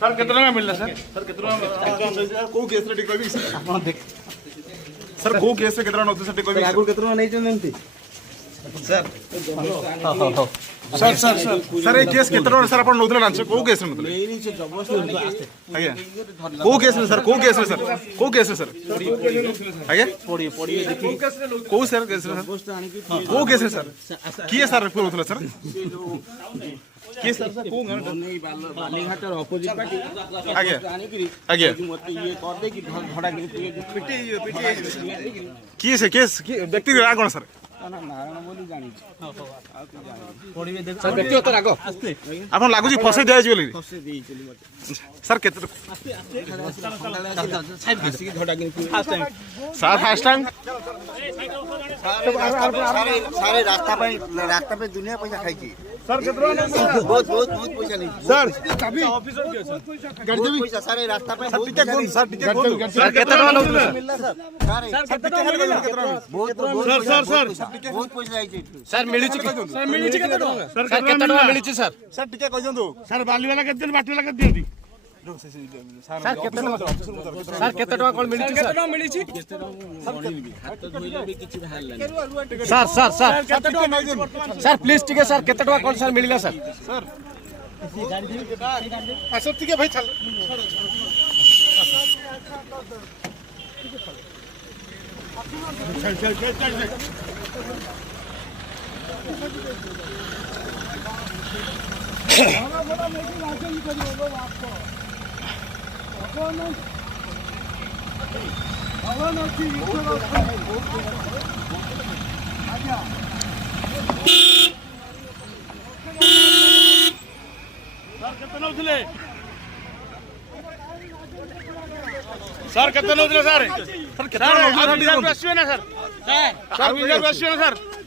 sir कितना मिलना sir sir कितना को केस रे टिक सर आपण देख सर को केस रे कितना नोटिस टिक आगु कितना नहीं चलती sir sir sir sir sir ये केस कितना सर आपण नोतले लांच को केस रे मतलब मेरी से जबरदस्ती आज्ञा को केस रे सर को केस रे सर को केस रे सर आज्ञा पड़ी देखी को सर केस रे सर को केस रे सर किए सर को नोतले सर किए सर सर को नहीं बालीघाट अपोजिट पार्टी आज्ञा आनिकरी आज्ञा मत ये कर दे कि धड़ा पिटी किए से केस व्यक्ति रा कोन सर ना नारायण बोली जानी पड़िबे देख सर व्यक्ति तो रागो आपण लागु जी फसे दिया छी बोली फसे देई चली मत सर केते आसी धड़ा सर फास्ट टाइम सारे रास्ता पे दुनिया पैसा खाई छी सर केतरा बहुत पैसा नहीं सर अभी ऑफिसर के सर गड़जबी पैसा सारे रास्ता पे सर टिके कोन सर टिके कोन सर केतरा नोतले सर केतरा बहुत पैसा आई छी सर मिली छी सर मिली छी केते सर केतरा मिली छी सर सर टिके कह जंतु सर बाली वाला केते बाटी वाला केते दियंती सर केते सर केते टका कोन मिली छी सर केते मिली छी हाथ धोइले भी किछि बाहर लानी सर सर सर केते टका सर प्लीज टिके सर केते टका कोन सर मिलिला सर सर अच्छा ठीक है भाई चल चल सर कितना नौजले सर सर कितना नौजले सर सर सर सर